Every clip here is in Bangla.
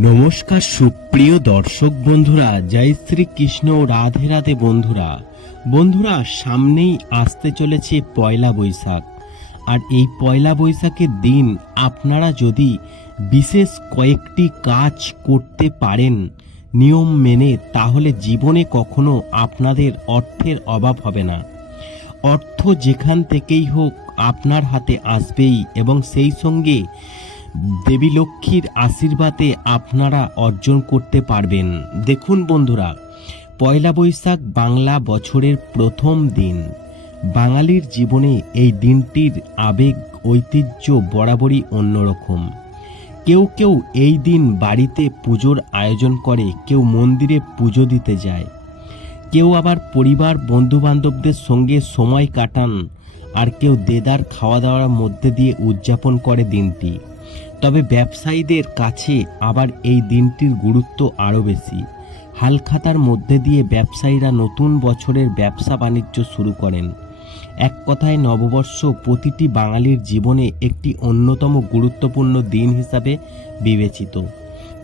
নমস্কার সুপ্রিয় দর্শক বন্ধুরা, জয় শ্রী কৃষ্ণ রাধে রাধে বন্ধুরা। বন্ধুরা, সামনেই আসতে চলেছে পয়লা বৈশাখ। আর এই পয়লা বৈশাখের দিন আপনারা যদি বিশেষ কয়েকটি কাজ করতে পারেন নিয়ম মেনে, তাহলে জীবনে কখনো আপনাদের অর্থের অভাব হবে না। অর্থ যেখান থেকেই হোক আপনার হাতে আসবেই এবং সেই সঙ্গে দেবী লক্ষ্মীর আশীর্বাদে আপনারা অর্জন করতে পারবেন। দেখুন বন্ধুরা, পয়লা বৈশাখ বাংলা বছরের প্রথম দিন। বাঙালির জীবনে এই দিনটির আবেগ, ঐতিহ্য বরাবরই অন্যরকম। কেউ কেউ এই দিন বাড়িতে পুজোর আয়োজন করে, কেউ মন্দিরে পুজো দিতে যায়। কেউ আবার পরিবার, বন্ধুবান্ধবদের সঙ্গে সময় কাটান, আর কেউ দেদার খাওয়া দাওয়ার মধ্যে দিয়ে উদযাপন করে দিনটি। তবে ব্যবসায়ীদের কাছে আবার এই দিনটির গুরুত্ব আরও বেশি। হালখাতার মধ্যে দিয়ে ব্যবসায়ীরা নতুন বছরের ব্যবসা বাণিজ্য শুরু করেন। এক কথায় নববর্ষ প্রতিটি বাঙালির জীবনে একটি অন্যতম গুরুত্বপূর্ণ দিন হিসাবে বিবেচিত।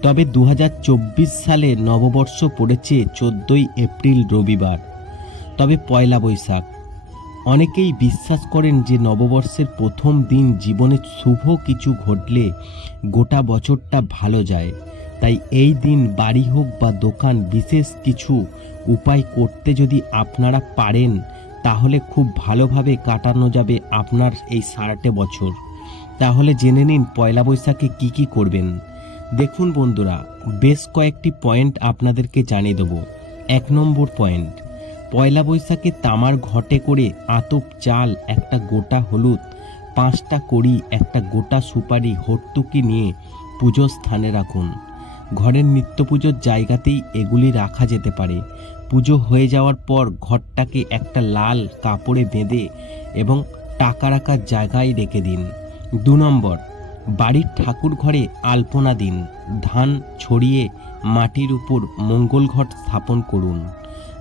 তবে দু হাজার চব্বিশ সালে নববর্ষ পড়েছে চোদ্দোই এপ্রিল রবিবার। তবে পয়লা বৈশাখ। অনেকেই বিশ্বাস করেন যে নববর্ষের প্রথম দিন জীবনে শুভ কিছু ঘটলে গোটা বছরটা ভালো যায়। তাই এই দিন বাড়ি হোক বা দোকান, বিশেষ কিছু উপায় করতে যদি আপনারা পারেন, তাহলে খুব ভালোভাবে কাটানো যাবে আপনার এই সারাটে বছর। তাহলে জেনে নিন পয়লা বৈশাখে কি কি করবেন। দেখুন বন্ধুরা, বেশ কয়েকটি পয়েন্ট আপনাদেরকে জানিয়ে দেবো। এক নম্বর পয়েন্ট পয়লা বৈশাখে তামার ঘটে করে আতপ চাল, একটা গোটা হলুদ, পাঁচটা কড়ি, একটা গোটা সুপারি হর্তুকি নিয়ে পুজোর স্থানে রাখুন। ঘরের নিত্য পুজোর জায়গাতেই এগুলি রাখা যেতে পারে। পুজো হয়ে যাওয়ার পর ঘরটাকে একটা লাল কাপড়ে বেঁধে এবং টাকা রাখার জায়গায় রেখে দিন। দু নম্বর, বাড়ির ঠাকুর ঘরে আলপনা দিন। ধান ছড়িয়ে মাটির উপর মঙ্গল ঘট স্থাপন করুন।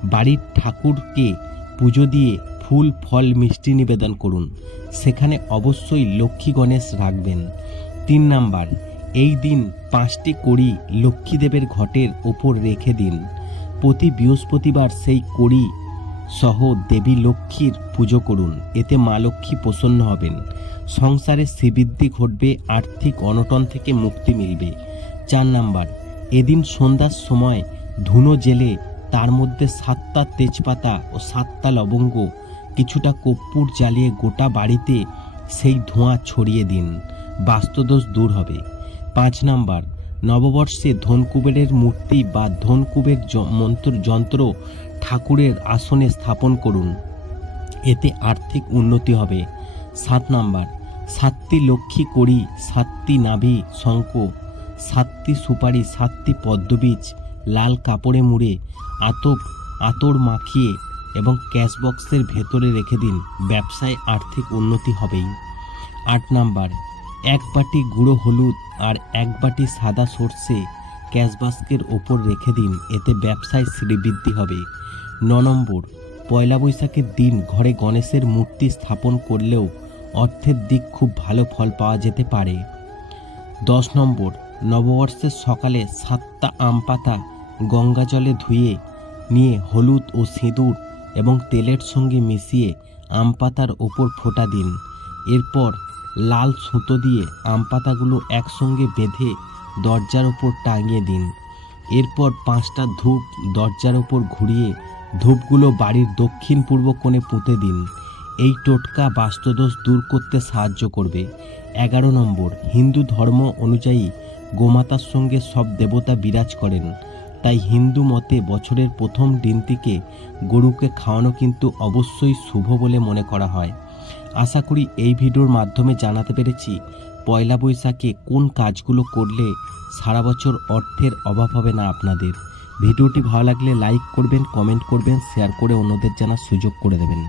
বাড়ির ঠাকুরকে পুজো দিয়ে ফুল, ফল, মিষ্টি নিবেদন করুন। সেখানে অবশ্যই লক্ষ্মী গণেশ রাখবেন। তিন নাম্বার, এই দিন পাঁচটি কড়ি লক্ষ্মীদেবের ঘটের ওপর রেখে দিন। প্রতি বৃহস্পতিবার সেই কড়ি সহ দেবী লক্ষ্মীর পুজো করুন। এতে মা লক্ষ্মী প্রসন্ন হবেন। সংসারে শ্রীবৃদ্ধি ঘটবে, আর্থিক অনটন থেকে মুক্তি মিলবে। চার নাম্বার, এদিন সন্ধ্যার সময় ধুনো জেলে তার মধ্যে সাতটা তেজপাতা ও সাতটা লবঙ্গ, কিছুটা কর্পূর জ্বালিয়ে গোটা বাড়িতে সেই ধোঁয়া ছড়িয়ে দিন। বাস্তুদোষ দূর হবে। পাঁচ নাম্বার, নববর্ষে ধনকুবেরের মূর্তি বা ধনকুবের মন্ত্র, যন্ত্র ঠাকুরের আসনে স্থাপন করুন। এতে আর্থিক উন্নতি হবে। সাত নাম্বার, সাতটি লক্ষ্মী করি সাতটি নাভি শঙ্খ, সাতটি সুপারি, সাতটি পদ্মবীজ, লাল কাপড়ে মুড়ে আতপ আতর মাখিয়ে এবং ক্যাশ বক্সের ভেতরে রেখে দিন। ব্যবসায় আর্থিক উন্নতি হবেই। আট নাম্বার, এক বাটি গুঁড়ো হলুদ আর এক বাটি সাদা সর্ষে ক্যাশ বাস্কের ওপর রেখে দিন, এতে ব্যবসায় শ্রীবৃদ্ধি হবে। ন নম্বর, পয়লা বৈশাখের দিন ঘরে গণেশের মূর্তি স্থাপন করলেও অর্থের দিক খুব ভালো ফল পাওয়া যেতে পারে। দশ নম্বর, নববর্ষের সকালে সাতটা আম পাতা গঙ্গা জলে ধুয়ে, নিয়ে হলুদ ও সিঁদুর এবং তেলের সঙ্গে মিশিয়ে আম পাতার ওপর ফোঁটা দিন। এরপর লাল সুতো দিয়ে আম পাতাগুলো একসঙ্গে বেঁধে দরজার ওপর টাঙিয়ে দিন। এরপর পাঁচটা ধূপ দরজার ওপর ঘুরিয়ে ধূপগুলো বাড়ির দক্ষিণ পূর্ব কোণে পুঁতে দিন। এই টোটকা বাস্তুদোষ দূর করতে সাহায্য করবে। এগারো নম্বর, হিন্দু ধর্ম অনুযায়ী গোমাতার সঙ্গে সব দেবতা বিরাজ করেন। তাই হিন্দু মতে বছরের প্রথম দিনটিকে গরুকে খাওয়ানো কিন্তু অবশ্যই শুভ বলে মনে করা হয়। আশা করি এই ভিডিওর মাধ্যমে জানাতে পেরেছি পয়লা বৈশাখে কোন কাজগুলো করলে সারা বছর অর্থের অভাব হবে না আপনাদের। ভিডিওটি ভালো লাগলে লাইক করবেন, কমেন্ট করবেন, শেয়ার করে অন্যদের জানার সুযোগ করে দেবেন।